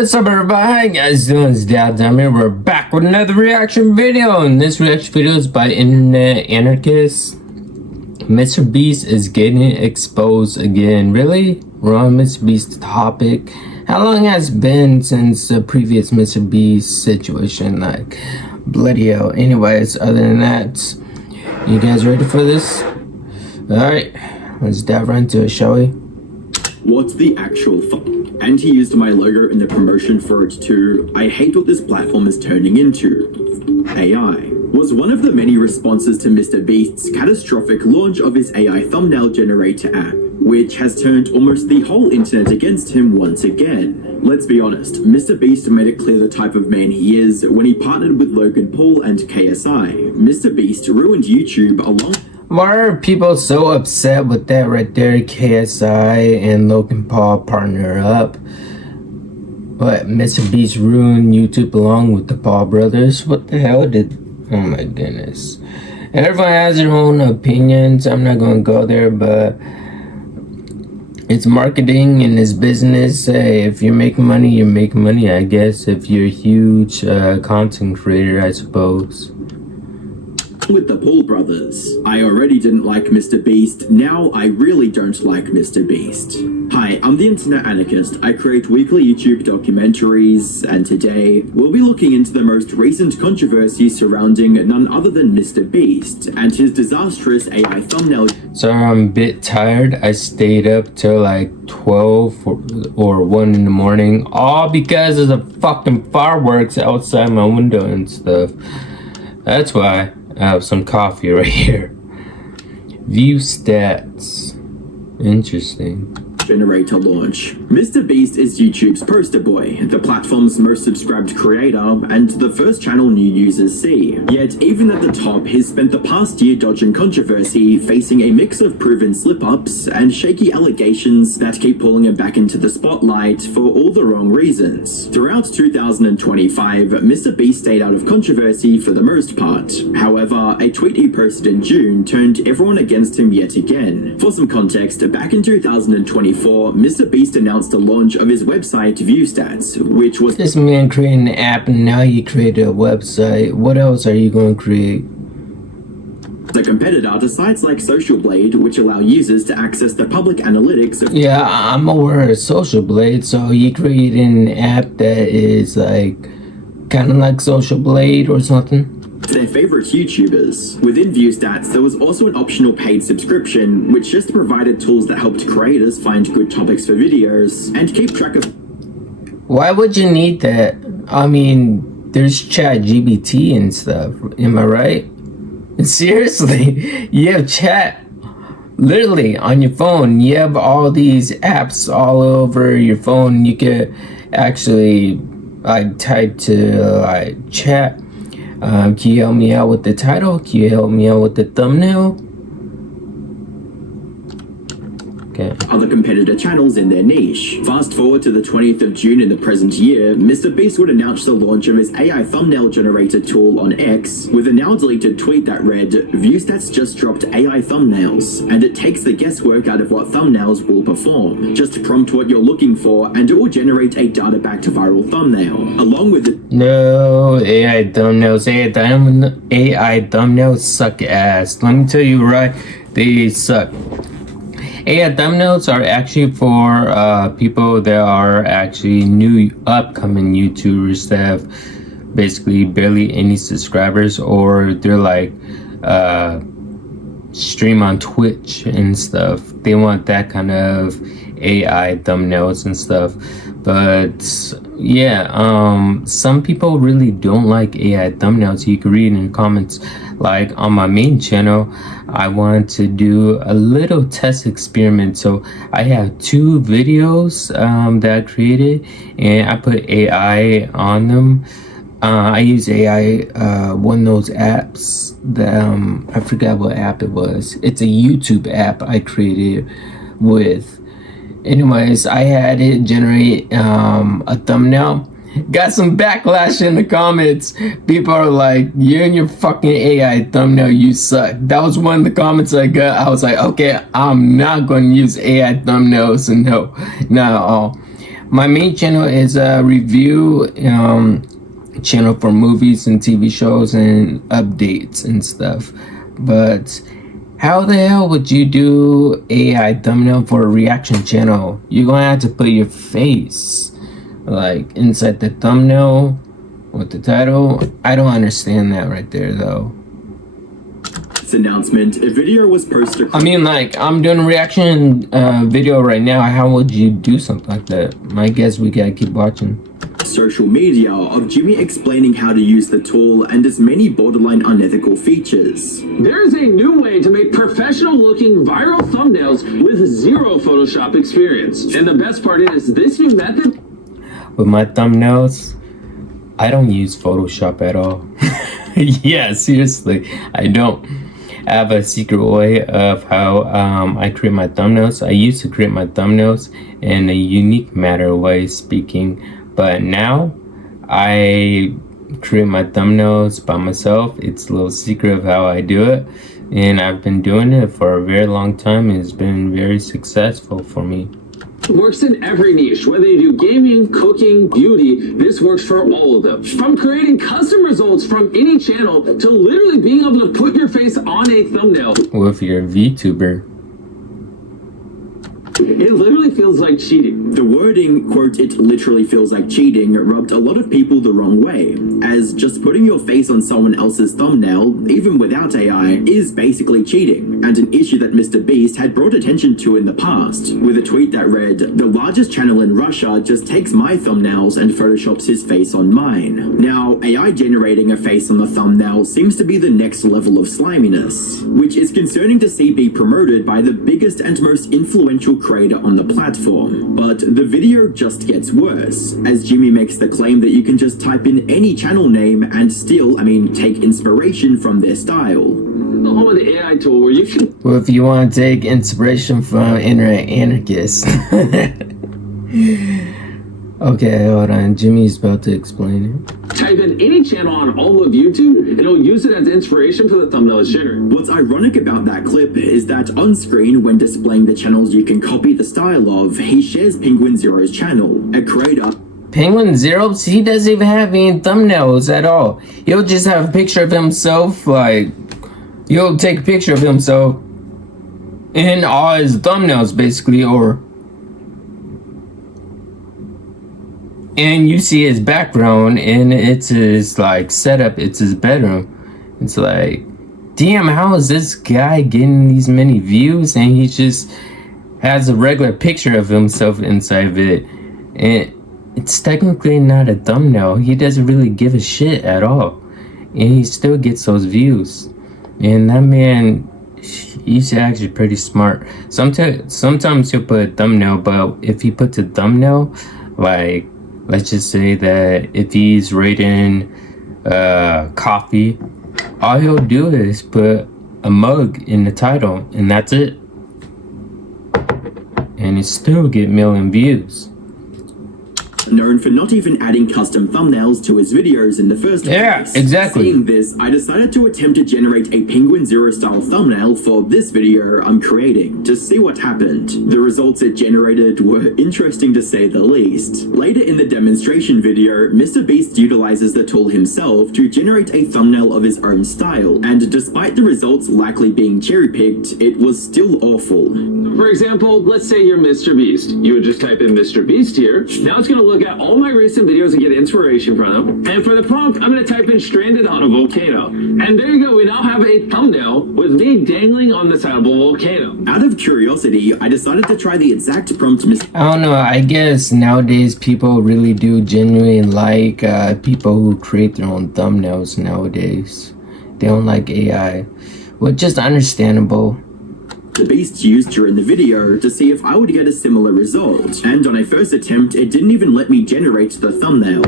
What's up everybody, how you guys doing? It's Dad down here. We're back with another reaction video, and this reaction video is by Internet Anarchist. MrBeast is getting exposed again. Really? We're on MrBeast topic. How long has it been since the previous MrBeast situation? Like, bloody hell. Anyways, other than that, you guys ready for this? Alright, let's dive right into it, shall we? What's the actual fuck? And he used my logo in the promotion for it too. I hate what this platform is turning into. AI was one of the many responses to MrBeast's catastrophic launch of his AI thumbnail generator app, which has turned almost the whole internet against him once again. Let's be honest, MrBeast made it clear the type of man he is when he partnered with Logan Paul and KSI. MrBeast ruined YouTube along. Why are people so upset with that right there? KSI and Logan Paul partner up. What, MrBeast ruined YouTube along with the Paul brothers? What the hell did... Oh my goodness. Everyone has their own opinions. I'm not going to go there, but... it's marketing and it's business. Hey, if you're making money, you're making money, I guess. If you're a huge content creator, I suppose. With the Paul brothers. I already didn't like MrBeast, now I really don't like MrBeast. Hi, I'm the Internet Anarchist. I create weekly YouTube documentaries, and today we'll be looking into the most recent controversy surrounding none other than MrBeast and his disastrous AI thumbnail. So I'm a bit tired. I stayed up till like 12 or 1 in the morning, all because of the fucking fireworks outside my window and stuff. That's why. I have some coffee right here. View stats. Interesting. Generator launch. MrBeast is YouTube's poster boy, the platform's most subscribed creator, and the first channel new users see. Yet, even at the top, he's spent the past year dodging controversy, facing a mix of proven slip-ups and shaky allegations that keep pulling him back into the spotlight for all the wrong reasons. Throughout 2025, MrBeast stayed out of controversy for the most part. However, a tweet he posted in June turned everyone against him yet again. For some context, back in 2024, MrBeast announced the launch of his website ViewStats, which was... This man created an app and now you created a website. What else are you going to create? The competitor to sites like Social Blade, which allow users to access the public analytics of... Yeah, I'm aware of Social Blade, so you created an app that is like kind of like Social Blade or something? Their favorite YouTubers. Within ViewStats, there was also an optional paid subscription, which just provided tools that helped creators find good topics for videos and keep track of... Why would you need that? I mean, there's ChatGPT and stuff, am I right? Seriously, you have chat literally on your phone. You have all these apps all over your phone. You can actually type to chat. Can you help me out with the title? Can you help me out with the thumbnail? Okay. Other competitor channels in their niche. Fast forward to the 20th of June in the present year, MrBeast would announce the launch of his AI thumbnail generator tool on X with a now deleted tweet that read, "ViewStats just dropped AI thumbnails, and it takes the guesswork out of what thumbnails will perform. Just prompt what you're looking for and it will generate a data-backed viral thumbnail." Along with it... No, AI thumbnails. AI thumbnails suck ass. Let me tell you right, they suck. AI thumbnails are actually for people that are actually new upcoming YouTubers that have basically barely any subscribers, or they're like stream on Twitch and stuff. They want that kind of AI thumbnails and stuff. But yeah, some people really don't like AI thumbnails. You can read in the comments. Like on my main channel, I want to do a little test experiment. So I have 2 videos that I created, and I put AI on them. I use AI, one of those apps that I forgot what app it was. It's a YouTube app I created with. Anyways, I had it generate a thumbnail. Got some backlash in the comments. People are like, you and your fucking AI thumbnail, you suck. That was one of the comments I got. I was like, okay, I'm not going to use AI thumbnails, and no, not at all. My main channel is a review channel for movies and TV shows and updates and stuff. But how the hell would you do AI thumbnail for a reaction channel? You're gonna have to put your face like inside the thumbnail with the title. I don't understand that right there though. Announcement, a video was posted. I mean, like, I'm doing a reaction video right now. How would you do something like that? I guess we gotta keep watching. Social media of Jimmy explaining how to use the tool and its many borderline unethical features. There's a new way to make professional looking viral thumbnails with zero Photoshop experience. And the best part is this new method. With my thumbnails, I don't use Photoshop at all. Yeah, seriously, I don't. I have a secret way of how I create my thumbnails. I used to create my thumbnails in a unique manner way speaking, but now I create my thumbnails by myself. It's a little secret of how I do it, and I've been doing it for a very long time. It's been very successful for me. Works in every niche, whether you do gaming, cooking, beauty, this works for all of them. From creating custom results from any channel to literally being able to put your face on a thumbnail. Well, if you're a VTuber, it literally feels like cheating. The wording, quote, "it literally feels like cheating," rubbed a lot of people the wrong way, as just putting your face on someone else's thumbnail, even without AI, is basically cheating, and an issue that MrBeast had brought attention to in the past, with a tweet that read, "The largest channel in Russia just takes my thumbnails and photoshops his face on mine." Now, AI generating a face on the thumbnail seems to be the next level of sliminess, which is concerning to see be promoted by the biggest and most influential creator on the platform. But the video just gets worse, as Jimmy makes the claim that you can just type in any channel name and still, take inspiration from their style. The home of the AI tool where you can well, if you want to take inspiration from internet anarchists. Okay, hold on. Jimmy's about to explain it. type in any channel on all of YouTube, and it'll use it as inspiration for the thumbnail it's generating. What's ironic about that clip is that on screen, when displaying the channels you can copy the style of, he shares Penguin Zero's channel, a creator. Penguin Zero, he doesn't even have any thumbnails at all. He'll just have a picture of himself, he'll take a picture of himself in all his thumbnails, basically, and you see his background, and it's his, setup, it's his bedroom. It's like, damn, how is this guy getting these many views, and he just has a regular picture of himself inside of it, and it's technically not a thumbnail. He doesn't really give a shit at all, and he still gets those views. And that man, he's actually pretty smart. Sometimes he'll put a thumbnail, but if he puts a thumbnail, let's just say that if he's rating coffee, all he'll do is put a mug in the title, and that's it. And he still get million views. Known for not even adding custom thumbnails to his videos in the first place. Yeah, exactly. Seeing this, I decided to attempt to generate a Penguin Zero style thumbnail for this video I'm creating to see what happened. The results it generated were interesting to say the least. Later in the demonstration video, MrBeast utilizes the tool himself to generate a thumbnail of his own style, and despite the results likely being cherry-picked, it was still awful. For example, let's say you're MrBeast. You would just type in MrBeast here. Now it's going to look at all my recent videos and get inspiration from them. And for the prompt, I'm going to type in stranded on a volcano. And there you go, we now have a thumbnail with me dangling on the side of a volcano. Out of curiosity, I decided to try the exact prompt I don't know, I guess nowadays people really do genuinely like people who create their own thumbnails nowadays. They don't like AI, which is understandable. The Beast used during the video to see if I would get a similar result, and on a first attempt it didn't even let me generate the thumbnail.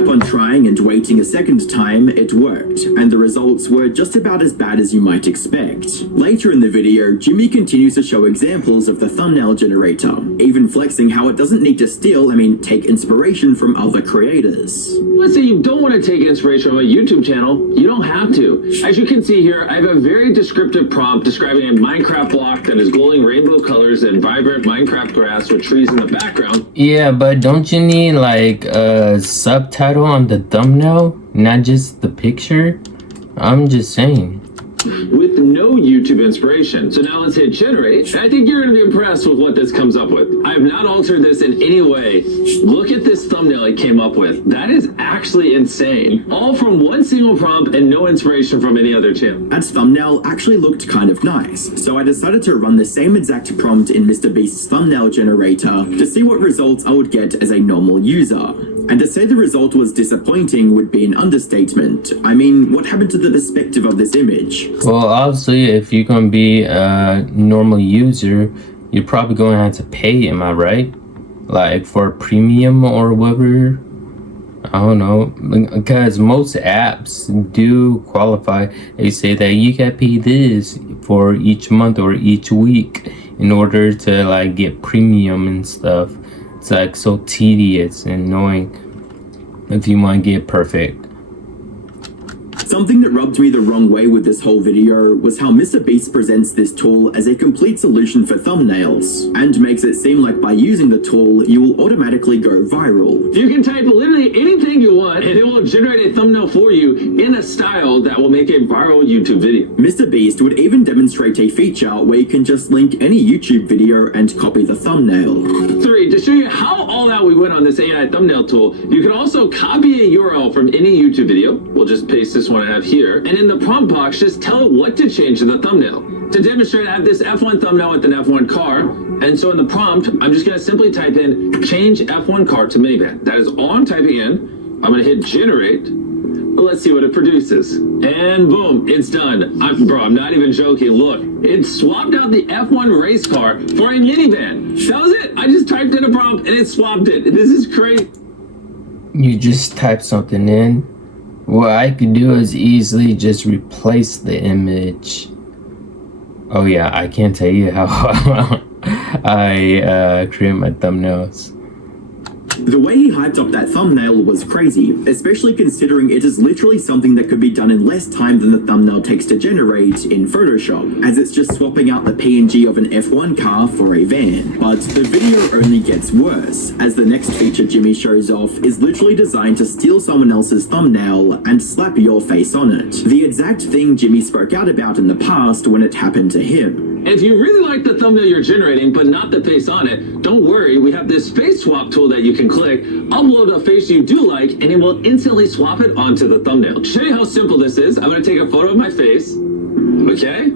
Upon trying and waiting a second time, it worked, and the results were just about as bad as you might expect. Later in the video, Jimmy continues to show examples of the thumbnail generator, even flexing how it doesn't need to take inspiration from other creators. Let's say you don't want to take inspiration from a YouTube channel, you don't have to. As you can see here, I have a very descriptive prompt describing a Minecraft block that is glowing rainbow colors and vibrant Minecraft grass with trees in the background. Yeah, but don't you need like a subtitle on the thumbnail, not just the picture? I'm just saying. With no YouTube inspiration. So now let's hit generate. I think you're going to be impressed with what this comes up with. I have not altered this in any way. Look at this thumbnail it came up with. That is actually insane. All from one single prompt and no inspiration from any other channel. That thumbnail actually looked kind of nice, so I decided to run the same exact prompt in MrBeast's thumbnail generator to see what results I would get as a normal user. And to say the result was disappointing would be an understatement. I mean, what happened to the perspective of this image? Well, obviously, if you're gonna be a normal user, you're probably gonna have to pay, am I right? Like for a premium or whatever. I don't know, because most apps do qualify. They say that you can pay this for each month or each week in order to like get premium and stuff. It's like so tedious and annoying if you want to get perfect. Something that rubbed me the wrong way with this whole video was how MrBeast presents this tool as a complete solution for thumbnails, and makes it seem like by using the tool, you will automatically go viral. You can type literally anything you want and it will generate a thumbnail for you in a style that will make a viral YouTube video. MrBeast would even demonstrate a feature where you can just link any YouTube video and copy the thumbnail. 3. To show you how all out we went on this AI thumbnail tool, you can also copy a URL from any YouTube video. We'll just paste this one I have here, and in the prompt box just tell it what to change in the thumbnail. To demonstrate, I have this F1 thumbnail with an F1 car, and so in the prompt I'm just going to simply type in change F1 car to minivan. That is all I'm typing in. I'm going to hit generate. Let's see what it produces, and boom, it's done. I'm not even joking. Look, it swapped out the F1 race car for a minivan. That was it. I just typed in a prompt and it swapped it. This is crazy. You just type something in. What I could do is easily just replace the image. Oh yeah, I can't tell you how I create my thumbnails. The way he hyped up that thumbnail was crazy, especially considering it is literally something that could be done in less time than the thumbnail takes to generate in Photoshop, as it's just swapping out the PNG of an F1 car for a van. But the video only gets worse, as the next feature Jimmy shows off is literally designed to steal someone else's thumbnail and slap your face on it. The exact thing Jimmy spoke out about in the past when it happened to him. If you really like the thumbnail you're generating, but not the face on it, don't worry, we have this face swap tool that you can click, upload a face you do like, and it will instantly swap it onto the thumbnail. To show you how simple this is, I'm going to take a photo of my face, okay?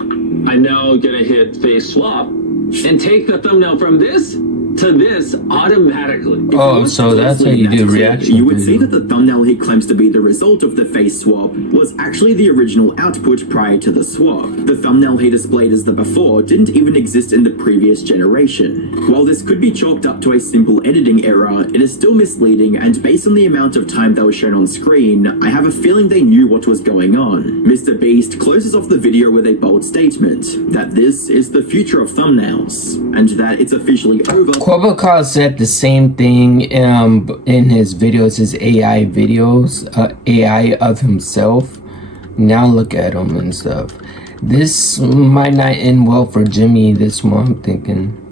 I'm now going to hit face swap, and take the thumbnail from this to this automatically. Oh, so that's how you do reaction. You would see that the thumbnail he claims to be the result of the face swap was actually the original output prior to the swap. The thumbnail he displayed as the before didn't even exist in the previous generation. While this could be chalked up to a simple editing error, it is still misleading, and based on the amount of time that was shown on screen, I have a feeling they knew what was going on. MrBeast closes off the video with a bold statement that this is the future of thumbnails, and that it's officially over. Quabacon said the same thing in his videos, his AI videos, AI of himself. Now look at him and stuff. This might not end well for Jimmy, this one, I'm thinking.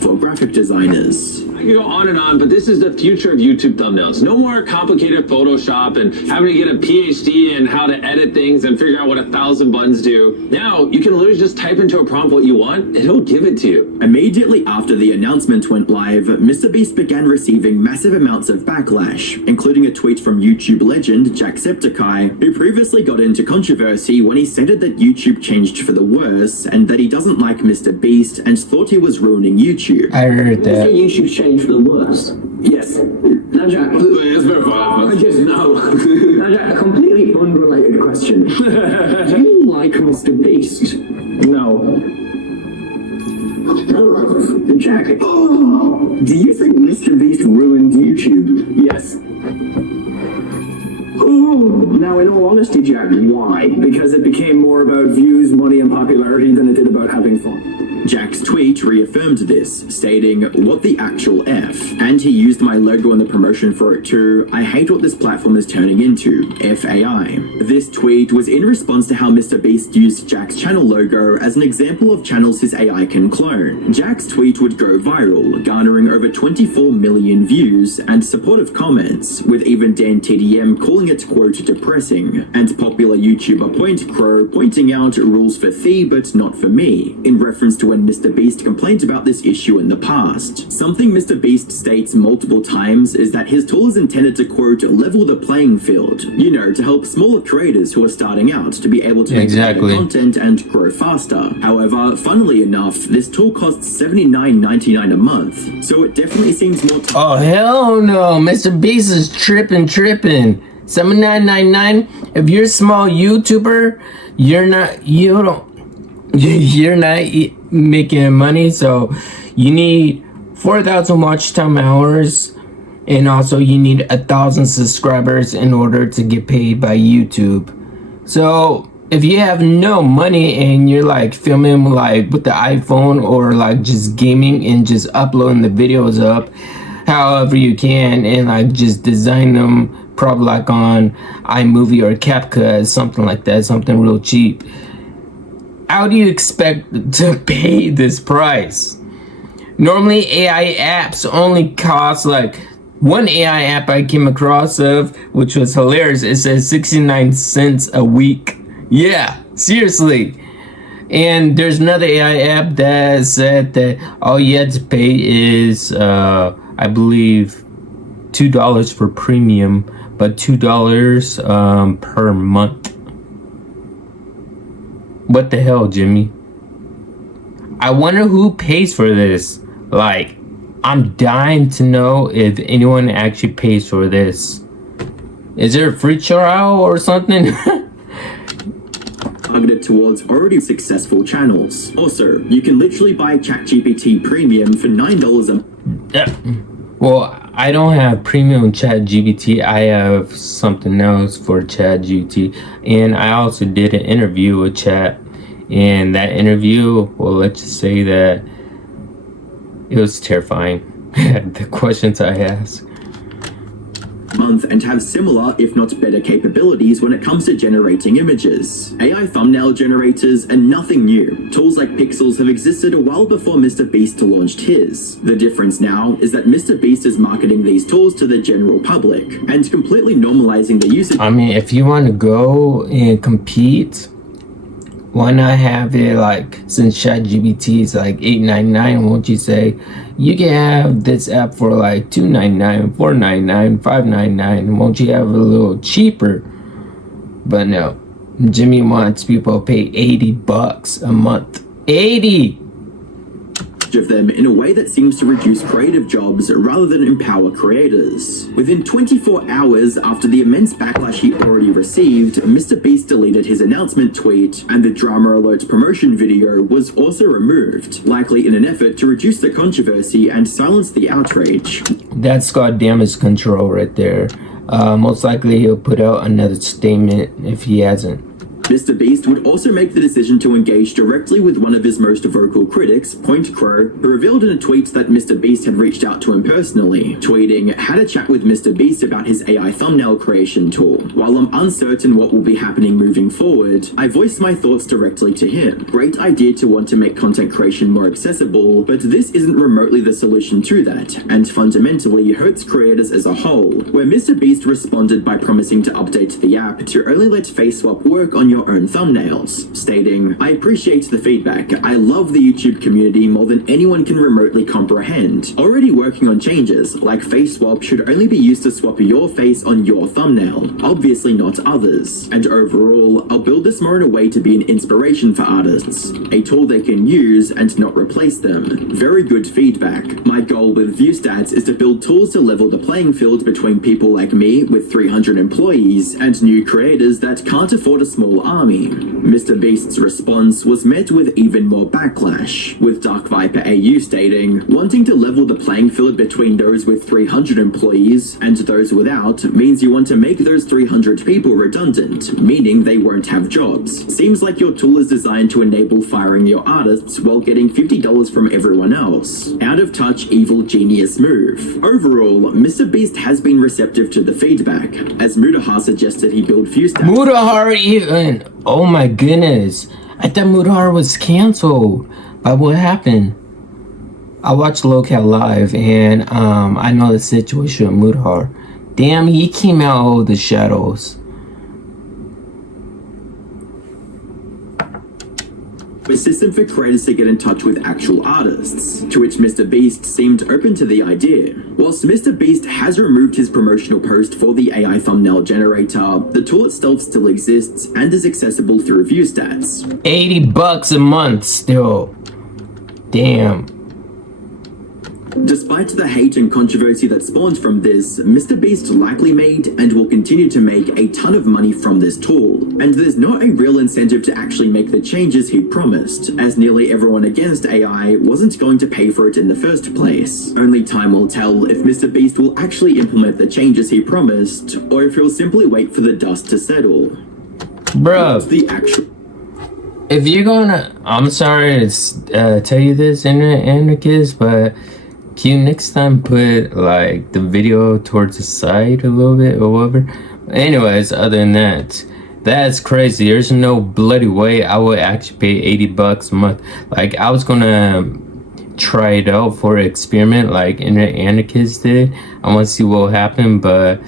For graphic designers. I could go on and on, but this is the future of YouTube thumbnails. No more complicated Photoshop and having to get a PhD in how to edit things and figure out what 1,000 buttons do. Now, you can literally just type into a prompt what you want, and it'll give it to you. Immediately after the announcement went live, MrBeast began receiving massive amounts of backlash, including a tweet from YouTube legend Jacksepticeye, who previously got into controversy when he stated that YouTube changed for the worse, and that he doesn't like MrBeast and thought he was ruining YouTube. I heard that. YouTube changed for the worse. Yes. Now, Jack, I just know. Now, Jack, a completely unrelated question. Do you like MrBeast? No. Jack, do you think MrBeast ruined YouTube? Yes. Now, in all honesty, Jack, why? Because it became more about views, money, and popularity than it did about having fun. Jack's tweet reaffirmed this, stating, "What the actual F?" And he used my logo in the promotion for it too. "I hate what this platform is turning into. FAI." This tweet was in response to how MrBeast used Jack's channel logo as an example of channels his AI can clone. Jack's tweet would go viral, garnering over 24 million views and supportive comments, with even Dan TDM calling it, quote, depressing, and popular YouTuber Point Crow pointing out rules for thee but not for me, in reference to when MrBeast complained about this issue in the past. Something MrBeast states multiple times is that his tool is intended to, quote, level the playing field, you know, to help smaller creators who are starting out to be able to make better content and grow faster. However, funnily enough, this tool costs $79.99 a month, so it definitely seems more oh hell no, MrBeast is tripping. $79.99. If you're a small YouTuber, you're not making money, so you need 4,000 watch time hours, and also you need 1,000 subscribers in order to get paid by YouTube. So if you have no money and you're like filming like with the iPhone or like just gaming and just uploading the videos up however you can and like just design them probably like on iMovie or CapCut, something like that, something real cheap, how do you expect to pay this price? Normally AI apps only cost like, one AI app I came across of, which was hilarious, it says 69 cents a week. Yeah, seriously. And there's another AI app that said that all you had to pay is I believe $2 for premium, but $2 per month. What the hell, Jimmy? I wonder who pays for this. Like, I'm dying to know if anyone actually pays for this. Is there a free trial or something? Targeted towards already successful channels. Also, you can literally buy ChatGPT Premium for $9 a month. Well, I don't have premium ChatGPT. I have something else for ChatGPT, and I also did an interview with Chat. And that interview, well, let's just say that it was terrifying. The questions I asked. Month and have similar, if not better, capabilities when it comes to generating images. AI thumbnail generators are nothing new. Tools like Pixels have existed a while before MrBeast launched his. The difference now is that MrBeast is marketing these tools to the general public and completely normalizing the usage. I mean, if you want to go and compete, why not have it like, since ChatGPT is like $8.99, won't you say you can have this app for like $2.99, $4.99, $5.99? Won't you have it a little cheaper? But no, Jimmy wants people to pay $80 a month. 80. Of them in a way that seems to reduce creative jobs rather than empower creators. Within 24 hours after the immense backlash he already received, MrBeast deleted his announcement tweet, and the Drama Alert promotion video was also removed, likely in an effort to reduce the controversy and silence the outrage. That's got damage control right there. Most likely he'll put out another statement if he hasn't. MrBeast would also make the decision to engage directly with one of his most vocal critics, Point Crow, who revealed in a tweet that MrBeast had reached out to him personally, tweeting, "Had a chat with MrBeast about his AI thumbnail creation tool. While I'm uncertain what will be happening moving forward, I voiced my thoughts directly to him. Great idea to want to make content creation more accessible, but this isn't remotely the solution to that, and fundamentally hurts creators as a whole," where MrBeast responded by promising to update the app to only let face swap work on your own thumbnails, stating, "I appreciate the feedback. I love the YouTube community more than anyone can remotely comprehend. Already working on changes, like face swap should only be used to swap your face on your thumbnail, obviously not others. And overall, I'll build this more in a way to be an inspiration for artists, a tool they can use and not replace them. Very good feedback. My goal with ViewStats is to build tools to level the playing field between people like me with 300 employees and new creators that can't afford a small army. MrBeast's response was met with even more backlash, with Dark Viper AU stating, "Wanting to level the playing field between those with 300 employees and those without means you want to make those 300 people redundant, meaning they won't have jobs. Seems like your tool is designed to enable firing your artists while getting $50 from everyone else. Out of touch, evil genius move." Overall, MrBeast has been receptive to the feedback, as Mudahar suggested he build few stats. Mudahar even. Oh my goodness. I thought Mudahar was canceled. But what happened? I watched Local Live and I know the situation with Mudahar. Damn, he came out of the shadows. A system for creators to get in touch with actual artists, to which MrBeast seemed open to the idea. Whilst MrBeast has removed his promotional post for the AI thumbnail generator, the tool itself still exists and is accessible through view stats. $80 a month still. Damn. Despite the hate and controversy that spawned from this, MrBeast likely made and will continue to make a ton of money from this tool, and there's not a real incentive to actually make the changes he promised, as nearly everyone against AI wasn't going to pay for it in the first place. Only time will tell if MrBeast will actually implement the changes he promised, or if he'll simply wait for the dust to settle. Bruh. The actual If you're gonna... I'm sorry to tell you this, internet anarchist, but... can you next time put like the video towards the side a little bit or whatever? Anyways, other than that, that's crazy. There's no bloody way I would actually pay $80 a month. Like, I was gonna try it out for an experiment like internet anarchists did. I want to see what will happen, but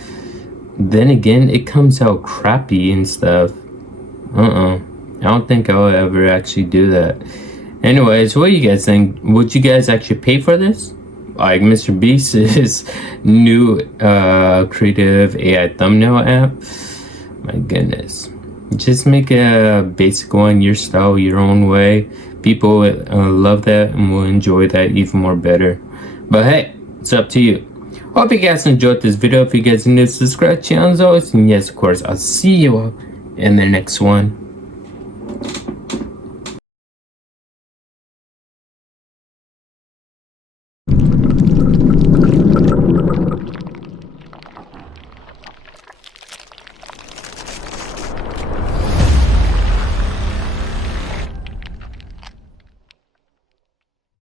then again, it comes out crappy and stuff. I don't think I'll ever actually do that. Anyways, what do you guys think? Would you guys actually pay for this? Like MrBeast's new creative AI thumbnail app. My goodness. Just make a basic one, your style, your own way. People love that and will enjoy that even more better. But hey, it's up to you. Hope you guys enjoyed this video. If you guys are new, subscribe to the channel as always. And yes, of course, I'll see you all in the next one.